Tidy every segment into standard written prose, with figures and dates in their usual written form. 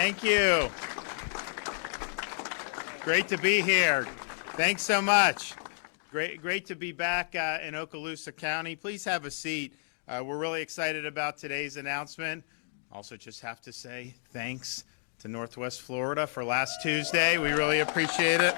Thank you. Great to be here. Thanks so much. Great to be back in Okaloosa County. Please have a seat. We're really excited about today's announcement. Also just have to say thanks to Northwest Florida for last Tuesday. We really appreciate it.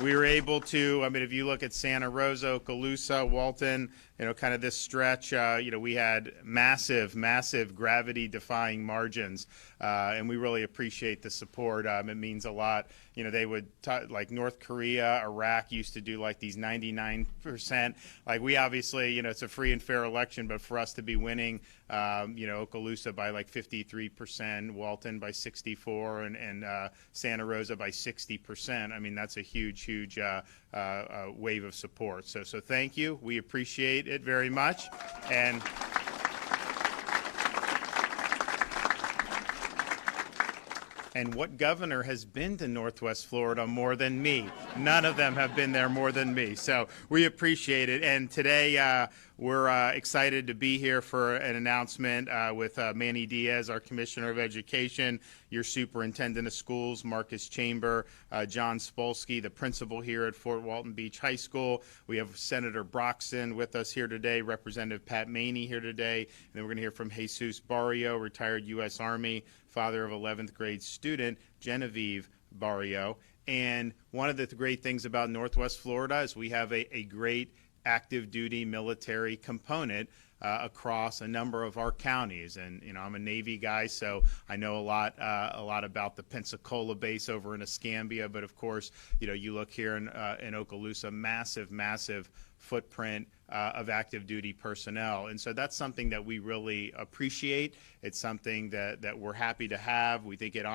We were able to, if you look at Santa Rosa, Okaloosa, Walton, kind of this stretch, we had massive gravity-defying margins, and we really appreciate the support. It means a lot. They would, like North Korea, Iraq used to do like these 99%. Like we obviously, it's a free and fair election, but for us to be winning, Okaloosa by like 53%, Walton by 64%, and Santa Rosa by 60%. That's a huge wave of support. So thank you. We appreciate it very much. And what governor has been to Northwest Florida more than me? None of them have been there more than me. So we appreciate it. And today we're excited to be here for an announcement with Manny Diaz, our Commissioner of Education, your Superintendent of Schools, Marcus Chamber, John Spolsky, the principal here at Fort Walton Beach High School. We have Senator Broxton with us here today, Representative Pat Maney here today, and then we're going to hear from Jesus Barrio, retired U.S. Army, father of 11th grade student Genevieve Barrio. And one of the great things about Northwest Florida is we have a great active duty military component across a number of our counties. And I'm a Navy guy, so I know a lot about the Pensacola base over in Escambia. But of course, you look here in Okaloosa, massive footprint of active duty personnel. And so that's something that we really appreciate. It's something that we're happy to have. We think it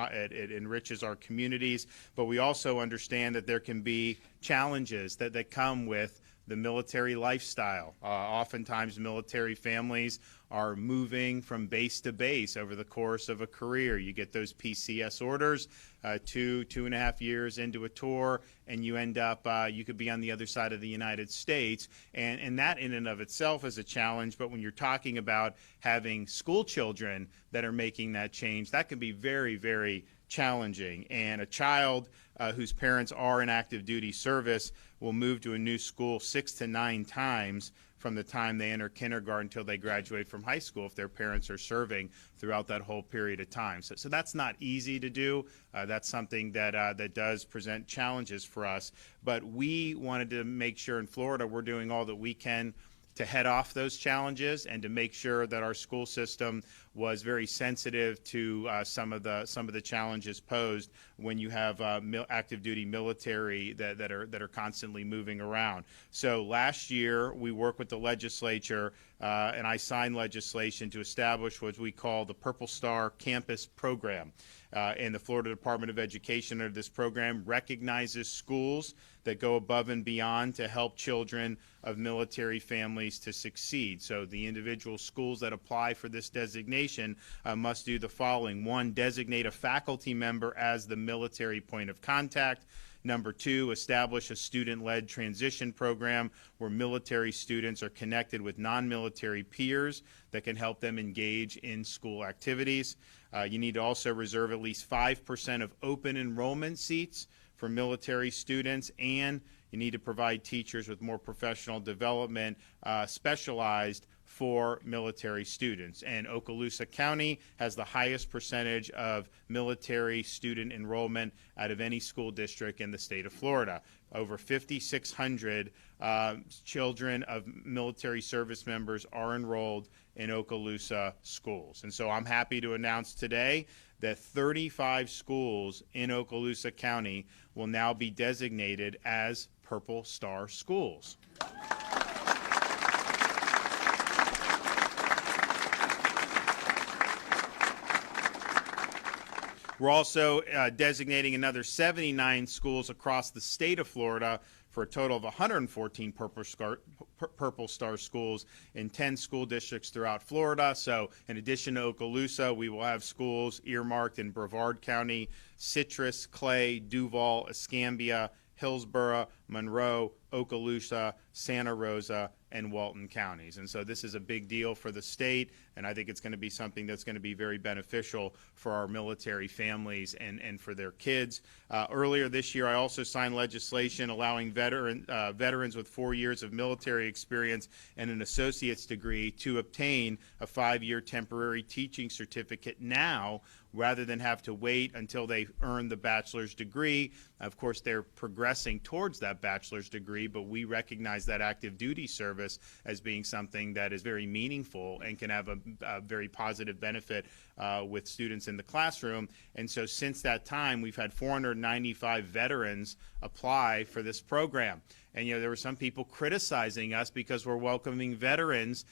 enriches our communities, but we also understand that there can be challenges that come with the military lifestyle. Oftentimes military families are moving from base to base over the course of a career. You get those PCS orders, 2.5 years into a tour, and you end up, you could be on the other side of the United States. And that in and of itself is a challenge, but when you're talking about having school children that are making that change, that can be very challenging. And a child whose parents are in active duty service will move to a new school 6 to 9 times from the time they enter kindergarten until they graduate from high school if their parents are serving throughout that whole period of time. So that's not easy to do. That's something that does present challenges for us. But we wanted to make sure in Florida we're doing all that we can to head off those challenges and to make sure that our school system was very sensitive to some of the challenges posed when you have active duty military that are constantly moving around. So last year we worked with the legislature and I signed legislation to establish what we call the Purple Star Campus Program. And the Florida Department of Education under this program recognizes schools that go above and beyond to help children of military families to succeed. So the individual schools that apply for this designation must do the following. 1, designate a faculty member as the military point of contact. Number 2, establish a student-led transition program where military students are connected with non-military peers that can help them engage in school activities. You need to also reserve at least 5% of open enrollment seats for military students, and you need to provide teachers with more professional development specialized for military students. And Okaloosa County has the highest percentage of military student enrollment out of any school district in the state of Florida. Over 5,600 children of military service members are enrolled in Okaloosa schools. And so I'm happy to announce today that 35 schools in Okaloosa County will now be designated as Purple Star schools. We're also designating another 79 schools across the state of Florida for a total of 114 Purple Star schools in 10 school districts throughout Florida. So in addition to Okaloosa, we will have schools earmarked in Brevard County, Citrus, Clay, Duval, Escambia, Hillsborough, Monroe, Okaloosa, Santa Rosa, and Walton counties. And so this is a big deal for the state. and I think it's going to be something that's going to be very beneficial for our military families and for their kids. Earlier this year, I also signed legislation allowing veterans with 4 years of military experience and an associate's degree to obtain a 5-year temporary teaching certificate now, rather than have to wait until they earn the bachelor's degree. Of course, they're progressing towards that bachelor's degree, but we recognize that active duty service as being something that is very meaningful and can have a very positive benefit with students in the classroom. And so since that time, we've had 495 veterans apply for this program. And, there were some people criticizing us because we're welcoming veterans,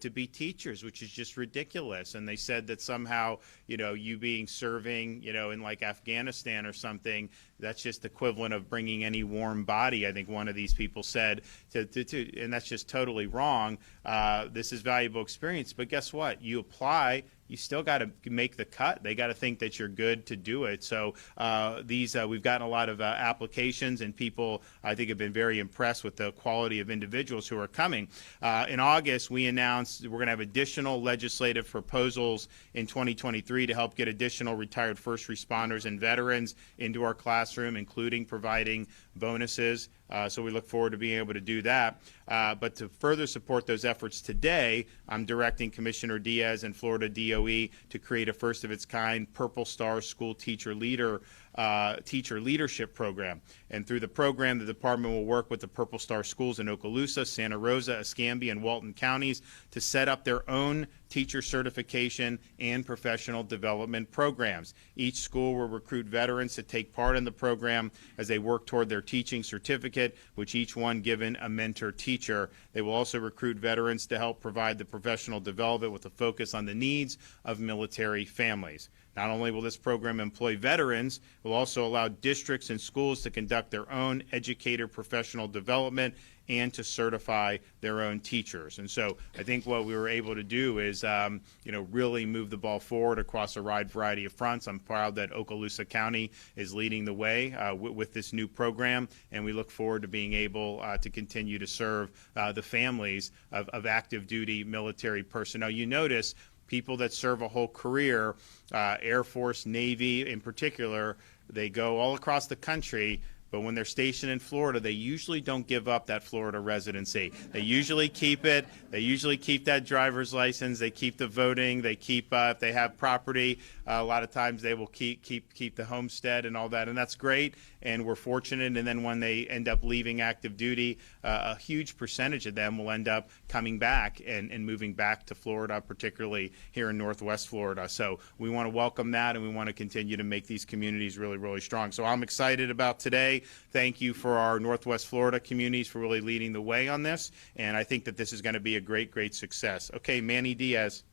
to be teachers, which is just ridiculous. And they said that somehow, you being serving, in like Afghanistan or something, that's just equivalent of bringing any warm body, I think one of these people said, and that's just totally wrong. This is valuable experience, but guess what? You apply, you still got to make the cut. They got to think that you're good to do it. So we've gotten a lot of applications, and people, I think, have been very impressed with the quality of individuals who are coming. In August, we announced we're going to have additional legislative proposals in 2023 to help get additional retired first responders and veterans into our classroom, including providing bonuses. So we look forward to being able to do that. But to further support those efforts today, I'm directing Commissioner Diaz and Florida DOE to create a first-of-its-kind Purple Star School Teacher Leadership Program. And through the program, the department will work with the Purple Star schools in Okaloosa, Santa Rosa, Escambia, and Walton counties to set up their own teacher certification and professional development programs. Each school will recruit veterans to take part in the program as they work toward their teaching certificate, which each one given a mentor teacher. They will also recruit veterans to help provide the professional development with a focus on the needs of military families. Not only will this program employ veterans, it will also allow districts and schools to conduct their own educator professional development and to certify their own teachers. And so I think what we were able to do is, really move the ball forward across a wide variety of fronts. I'm proud that Okaloosa County is leading the way with this new program, and we look forward to being able to continue to serve the families of active duty military personnel. You notice people that serve a whole career, Air Force, Navy in particular, they go all across the country, but when they're stationed in Florida, they usually don't give up that Florida residency. They usually keep it. They usually keep that driver's license. They keep the voting. They keep, if they have property, a lot of times they will keep the homestead and all that, and that's great. And we're fortunate. And then when they end up leaving active duty, a huge percentage of them will end up coming back and moving back to Florida, particularly here in Northwest Florida. So we want to welcome that, and we want to continue to make these communities really, really strong. So I'm excited about today. Thank you for our Northwest Florida communities for really leading the way on this. And I think that this is going to be a great, great success. Okay, Manny Diaz.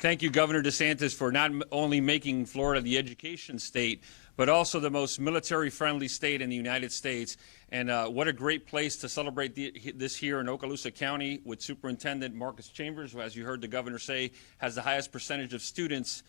Thank you, Governor DeSantis, for not only making Florida the education state, but also the most military-friendly state in the United States. And what a great place to celebrate this here in Okaloosa County with Superintendent Marcus Chambers, who, as you heard the governor say, has the highest percentage of students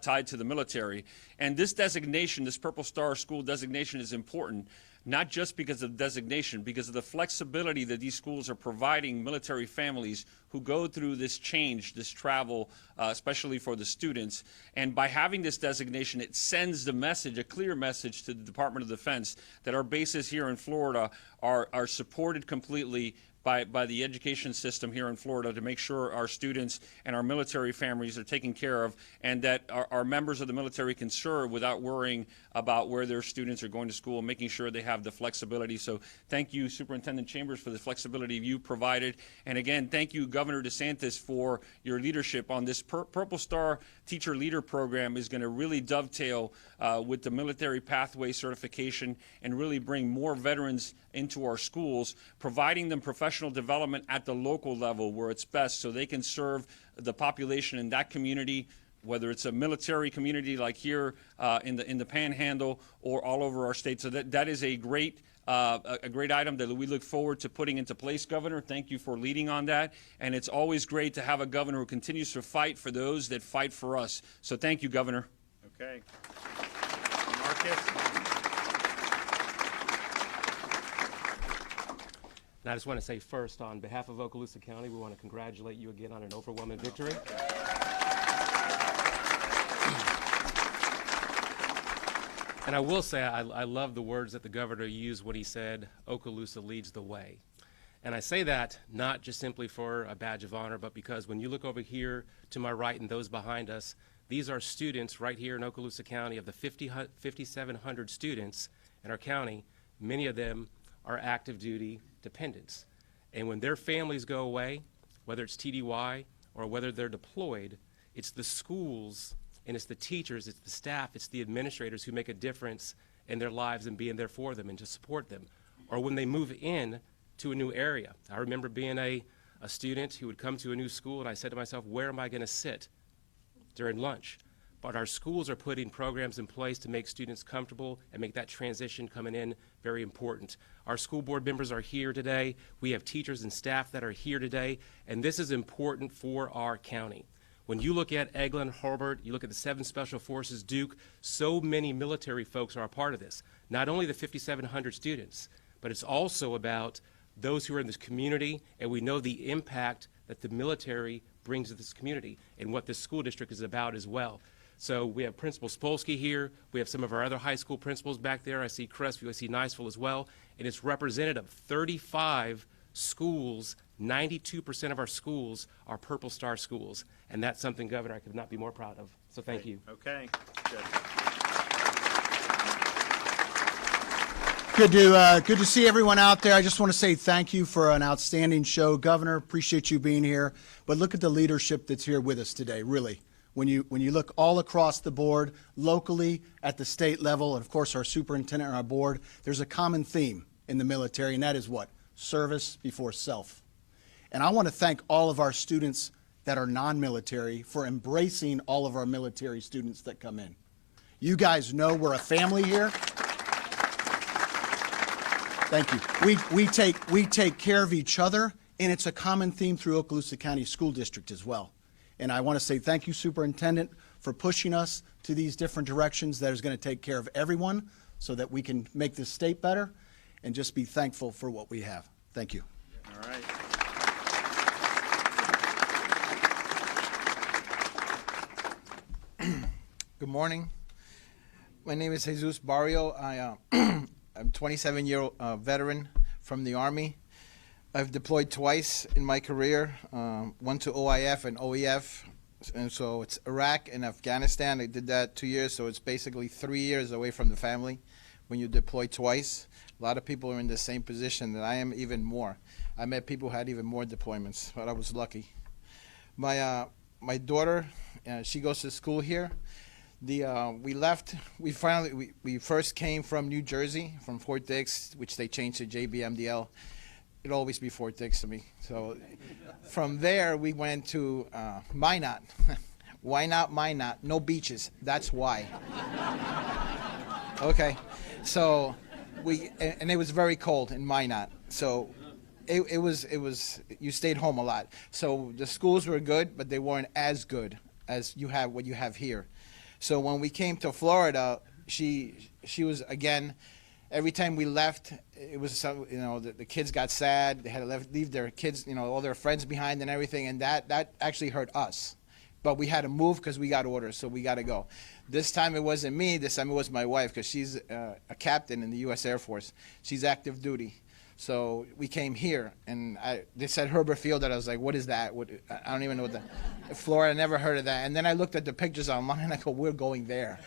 tied to the military. And this designation, this Purple Star School designation, is important, not just because of designation, because of the flexibility that these schools are providing military families who go through this change, this travel, especially for the students. And by having this designation, it sends the message, a clear message to the Department of Defense that our bases here in Florida are supported completely by the education system here in Florida to make sure our students and our military families are taken care of, and that our members of the military can serve without worrying about where their students are going to school, making sure they have the flexibility. So thank you, Superintendent Chambers, for the flexibility you provided. And again, thank you, Governor DeSantis, for your leadership on this. Purple Star Teacher Leader Program is going to really dovetail with the military pathway certification and really bring more veterans into our schools, providing them professional development at the local level where it's best so they can serve the population in that community, whether it's a military community like here in the Panhandle or all over our state. So that is a great item that we look forward to putting into place, Governor. Thank you for leading on that. And it's always great to have a governor who continues to fight for those that fight for us. So thank you, Governor. Okay. Marcus. And I just want to say first, on behalf of Okaloosa County, we want to congratulate you again on an overwhelming victory. And I will say, I love the words that the governor used when he said, Okaloosa leads the way. And I say that not just simply for a badge of honor, but because when you look over here to my right and those behind us, these are students right here in Okaloosa County. Of the 5,700 students in our county, many of them are active duty dependents. And when their families go away, whether it's TDY or whether they're deployed, it's the schools and it's the teachers, it's the staff, it's the administrators who make a difference in their lives and being there for them and to support them. Or when they move in to a new area. I remember being a student who would come to a new school, and I said to myself, where am I going to sit during lunch? But our schools are putting programs in place to make students comfortable and make that transition coming in very important. Our school board members are here today. We have teachers and staff that are here today, and this is important for our county. When you look at Eglin, Hobart, you look at the 7 Special Forces, Duke, so many military folks are a part of this. Not only the 5,700 students, but it's also about those who are in this community, and we know the impact that the military brings to this community and what this school district is about as well. So we have Principal Spolsky here. We have some of our other high school principals back there. I see Crestview, I see Niceville as well. And it's representative. 35 schools, 92% of our schools are Purple Star schools. And that's something, Governor, I could not be more proud of. So thank you. Okay, good. Good to see everyone out there. I just want to say thank you for an outstanding show. Governor, appreciate you being here. But look at the leadership that's here with us today, really. When you look all across the board, locally, at the state level, and of course our superintendent and our board, there's a common theme in the military, and that is what? Service before self. And I want to thank all of our students that are non-military for embracing all of our military students that come in. You guys know we're a family here. Thank you. We take care of each other, and it's a common theme through Okaloosa County School District as well. And I want to say thank you, Superintendent, for pushing us to these different directions that is going to take care of everyone so that we can make this state better and just be thankful for what we have. Thank you. All right. Good morning. My name is Jesus Barrio. I'm a 27-year veteran from the Army. I've deployed twice in my career, one to OIF and OEF, and so it's Iraq and Afghanistan. I did that 2 years, so it's basically 3 years away from the family when you deploy twice. A lot of people are in the same position that I am, even more. I met people who had even more deployments, but I was lucky. My daughter, she goes to school here. We left. We first came from New Jersey, from Fort Dix, which they changed to JBMDL. It'll always be Fort Dix to me. So from there, we went to Minot. Why not Minot? No beaches. That's why. Okay. So and it was very cold in Minot. So it was you stayed home a lot. So the schools were good, but they weren't as good as what you have here. So when we came to Florida, she was, again, every time we left, it was the kids got sad. They had to leave their kids, all their friends behind and everything, and that actually hurt us. But we had to move because we got orders, so we got to go. This time it wasn't me. This time it was my wife, because she's a captain in the U.S. Air Force. She's active duty. So we came here, and they said Herbert Field, and I was like, what is that? I don't even know what that. Florida, I never heard of that. And then I looked at the pictures online, and I go, we're going there.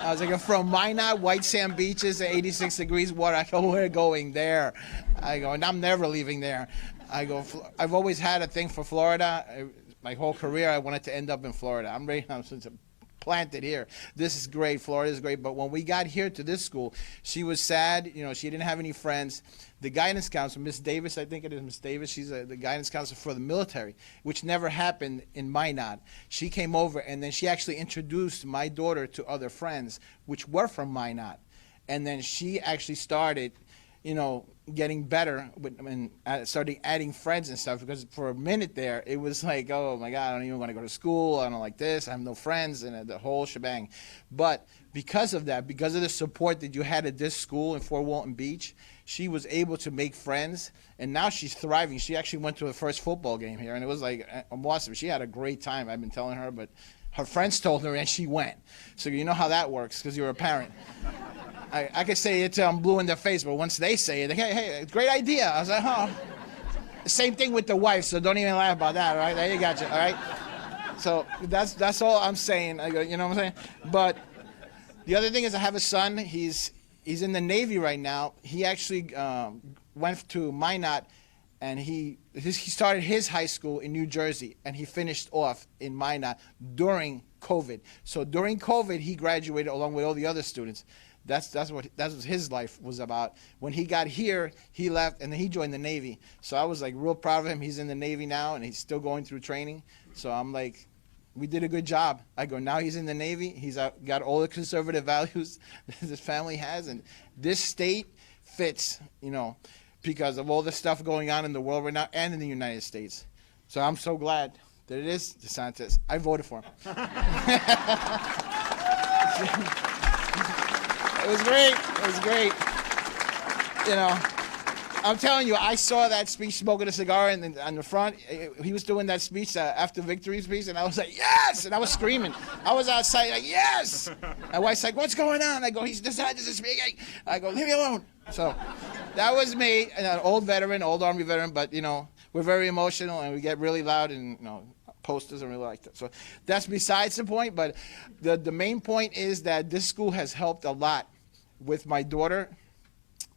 I was like, from Minot, white sand beaches, 86 degrees water, I go, we're going there. I go, and I'm never leaving there. I go, I've always had a thing for Florida. My whole career, I wanted to end up in Florida. I'm ready. I'm planted here. This is great. Florida is great. But when we got here to this school, she was sad. She didn't have any friends. The guidance counselor, Miss Davis, I think it is Miss Davis, she's the guidance counselor for the military, which never happened in Minot. She came over, and then she actually introduced my daughter to other friends, which were from Minot. And then she actually started, getting better and started adding friends and stuff, because for a minute there, it was like, oh my God, I don't even want to go to school. I don't like this. I have no friends, and the whole shebang. But because of that, because of the support that you had at this school in Fort Walton Beach, she was able to make friends, and now she's thriving. She actually went to her first football game here, and it was like awesome. She had a great time. I've been telling her, but her friends told her, and she went. So you know how that works because you're a parent. I could say it till I'm blue in their face, but once they say it, hey, great idea. I was like, huh. Same thing with the wife, so don't even laugh about that, all right? There you got you, all right? So that's all I'm saying. You know what I'm saying? But the other thing is I have a son. He's in the Navy right now. He actually went to Minot, and he started his high school in New Jersey, and he finished off in Minot during COVID. So during COVID, he graduated along with all the other students. That's what his life was about. When he got here, he left, and then he joined the Navy. So I was like real proud of him. He's in the Navy now, and he's still going through training. So I'm like, we did a good job. I go, now he's in the Navy. He's got all the conservative values his family has, and this state fits, because of all the stuff going on in the world right now and in the United States. So I'm so glad that it is DeSantis. I voted for him. It was great. It was great. I'm telling you, I saw that speech, smoking a cigar on the front. He was doing that speech after victory speech, and I was like, yes! And I was screaming. I was outside like, yes! My wife's like, what's going on? I go, he's decided to speak. I go, leave me alone. So that was me, an old Army veteran, but, we're very emotional, and we get really loud, and, posters and really like that. So that's besides the point, but the main point is that this school has helped a lot with my daughter,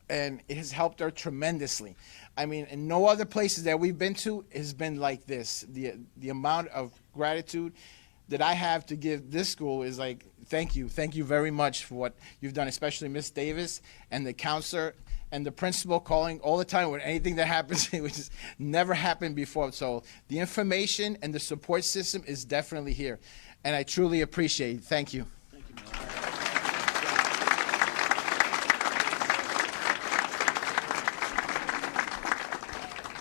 and it has helped her tremendously. I mean, in no other places that we've been to has been like this. The amount of gratitude that I have to give this school is like, thank you very much for what you've done, especially Miss Davis and the counselor and the principal calling all the time with anything that happens, which has never happened before. So the information and the support system is definitely here, and I truly appreciate it. Thank you.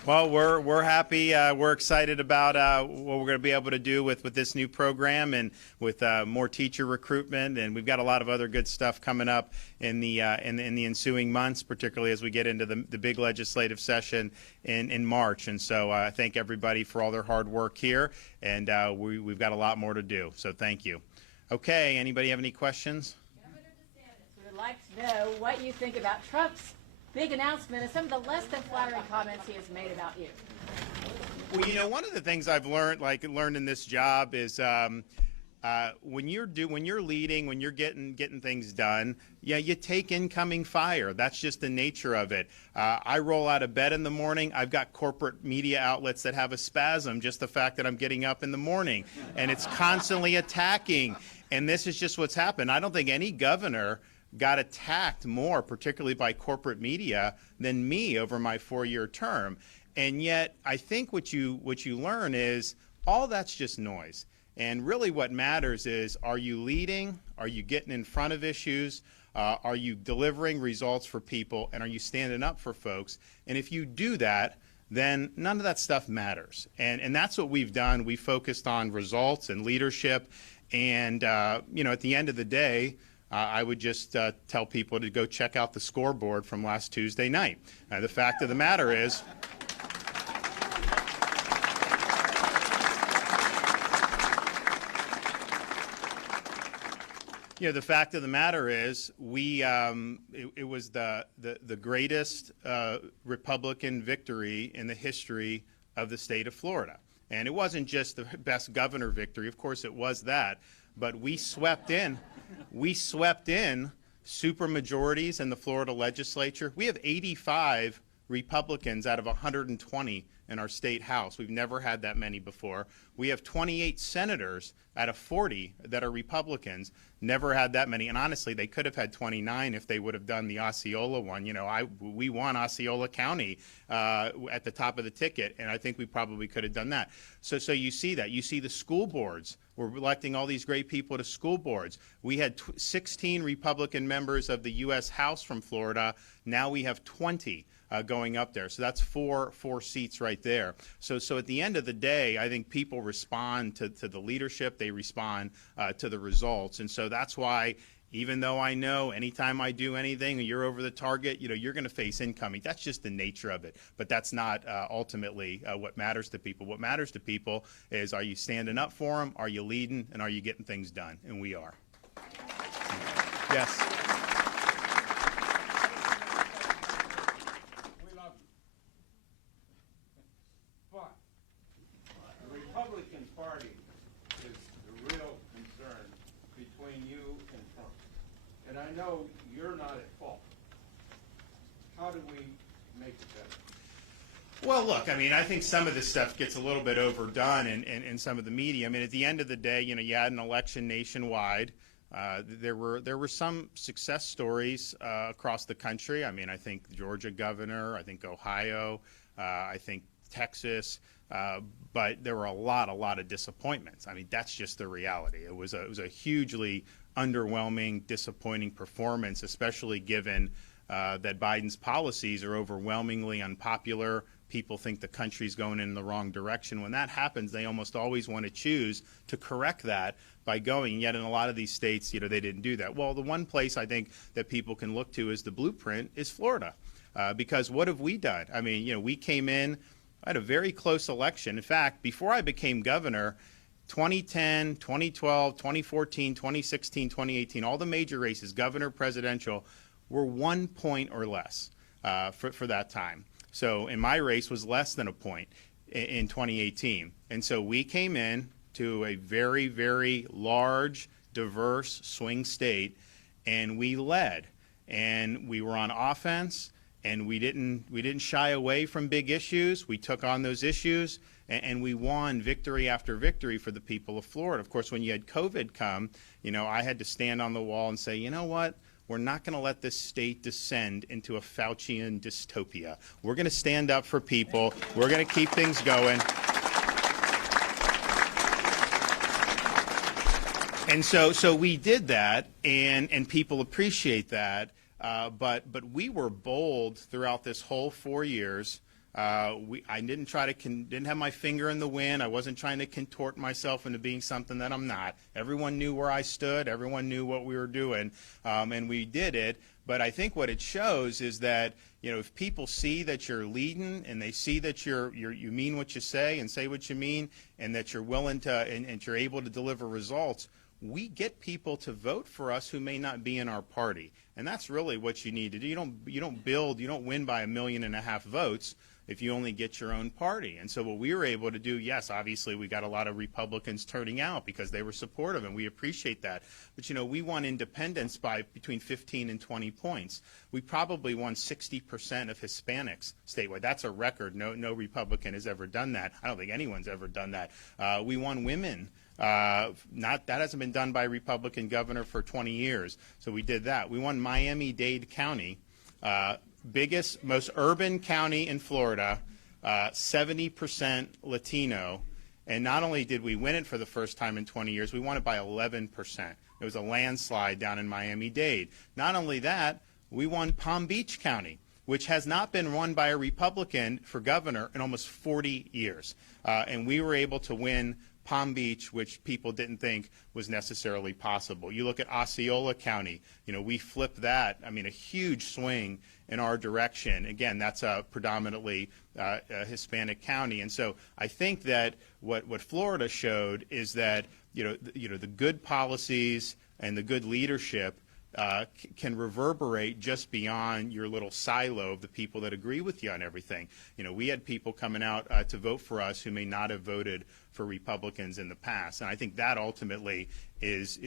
Well, we're happy. We're excited about what we're going to be able to do with this new program and with more teacher recruitment, and we've got a lot of other good stuff coming up in the ensuing months, particularly as we get into the big legislative session in March. And so I thank everybody for all their hard work here, and we've got a lot more to do. So thank you. Okay, anybody have any questions? Governor DeSantis, we would like to know what you think about Trump's big announcement and some of the less than flattering comments he has made about you. Well, one of the things I've learned in this job is when you're leading, when you're getting things done, you take incoming fire. That's just the nature of it. I roll out of bed in the morning. I've got corporate media outlets that have a spasm, just the fact that I'm getting up in the morning, and it's constantly attacking. And this is just what's happened. I don't think any governor got attacked more, particularly by corporate media, than me over my 4-year term. And yet, I think what you learn is all that's just noise. And really what matters is, are you leading? Are you getting in front of issues? Are you delivering results for people? And are you standing up for folks? And if you do that, then none of that stuff matters. And that's what we've done. We focused on results and leadership. And, at the end of the day, I would just tell people to go check out the scoreboard from last Tuesday night. The fact of the matter is, the fact of the matter is, it was the greatest Republican victory in the history of the state of Florida. And it wasn't just the best governor victory. Of course, it was that. But we swept in supermajorities in the Florida legislature. We have 85 Republicans out of 120 in our state house. We've never had that many before. We have 28 senators out of 40 that are Republicans. Never had that many. And honestly, they could have had 29 if they would have done the Osceola one. We won Osceola County at the top of the ticket, and I think we probably could have done that. So you see that. You see the school boards. We're electing all these great people to school boards. We had 16 Republican members of the U.S. House from Florida. Now we have 20 going up there. So that's four seats right there. So at the end of the day, I think people respond to the leadership. They respond to the results. And so that's why, even though I know anytime I do anything and you're over the target, you're going to face incoming. That's just the nature of it. But that's not ultimately what matters to people. What matters to people is, are you standing up for them? Are you leading? And are you getting things done? And we are. Yes. We love you. But the Republican Party is the real concern between you and Trump. And I know you're not at fault. How do we make it better? Well, look, I think some of this stuff gets a little bit overdone in some of the media. At the end of the day, you had an election nationwide. There were some success stories across the country. I think the Georgia governor, I think Ohio, I think Texas, but there were a lot of disappointments. That's just the reality. It was a hugely underwhelming, disappointing performance, especially given that Biden's policies are overwhelmingly unpopular. People think the country's going in the wrong direction. When that happens, they almost always want to choose to correct that by going. Yet in a lot of these states, they didn't do that. Well, the one place I think that people can look to as the blueprint is Florida. Because what have we done? We came in, I had a very close election. In fact, before I became governor, 2010, 2012, 2014, 2016, 2018, all the major races, governor, presidential, were 1 point or less for that time. So in my race was less than a point in 2018. And so we came in to a very, very large, diverse swing state, and we led. And we were on offense, and we didn't shy away from big issues. We took on those issues, and we won victory after victory for the people of Florida. Of course, when you had COVID come, I had to stand on the wall and say, you know what? We're not going to let this state descend into a Faucian dystopia. We're going to stand up for people. We're going to keep things going. And so we did that, and people appreciate that. But we were bold throughout this whole 4 years. I didn't didn't have my finger in the wind. I wasn't trying to contort myself into being something that I'm not. Everyone knew where I stood. Everyone knew what we were doing, and we did it. But I think what it shows is that, if people see that you're leading and they see that you mean what you say and say what you mean, and that you're willing to and you're able to deliver results, we get people to vote for us who may not be in our party. And that's really what you need to do. You don't win by 1.5 million votes if you only get your own party. And so what we were able to do, yes, obviously we got a lot of Republicans turning out because they were supportive, and we appreciate that. But, we won independents by between 15 and 20 points. We probably won 60% of Hispanics statewide. That's a record. No Republican has ever done that. I don't think anyone's ever done that. We won women. That hasn't been done by a Republican governor for 20 years. So we did that. We won Miami-Dade County, biggest, most urban county in Florida, 70% Latino. And not only did we win it for the first time in 20 years, we won it by 11%. It was a landslide down in Miami-Dade. Not only that, we won Palm Beach County, which has not been won by a Republican for governor in almost 40 years. And we were able to win Palm Beach, which people didn't think was necessarily possible. You look at Osceola County, we flipped that. A huge swing in our direction. Again, that's a predominantly a Hispanic county. And so I think that what Florida showed is that, the good policies and the good leadership can reverberate just beyond your little silo of the people that agree with you on everything. We had people coming out to vote for us who may not have voted for Republicans in the past, and I think that ultimately is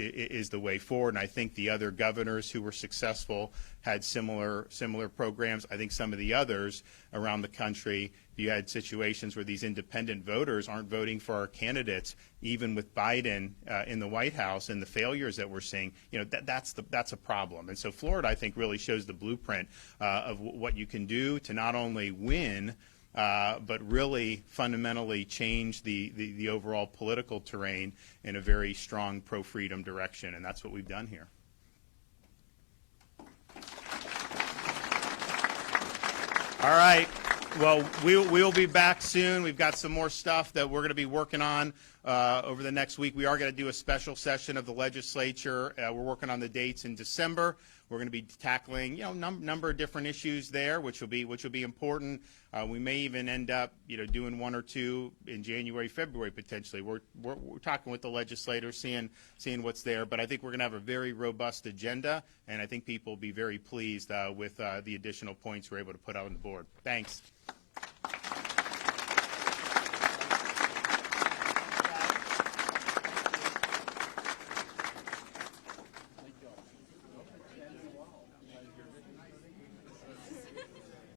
the way forward. And I think the other governors who were successful had similar programs. I think some of the others around the country, you had situations where these independent voters aren't voting for our candidates, even with Biden in the White House and the failures that we're seeing. That's a problem. And so Florida, I think, really shows the blueprint of what you can do to not only win, but really fundamentally change the overall political terrain in a very strong pro-freedom direction. And that's what we've done here. All right. Well, we'll be back soon. We've got some more stuff that we're going to be working on over the next week. We are going to do a special session of the legislature. We're working on the dates in December. We're going to be tackling, number of different issues there, which will be important. We may even end up, doing one or two in January, February potentially. We're talking with the legislators, seeing what's there. But I think we're going to have a very robust agenda, and I think people will be very pleased with the additional points we're able to put out on the board. Thanks.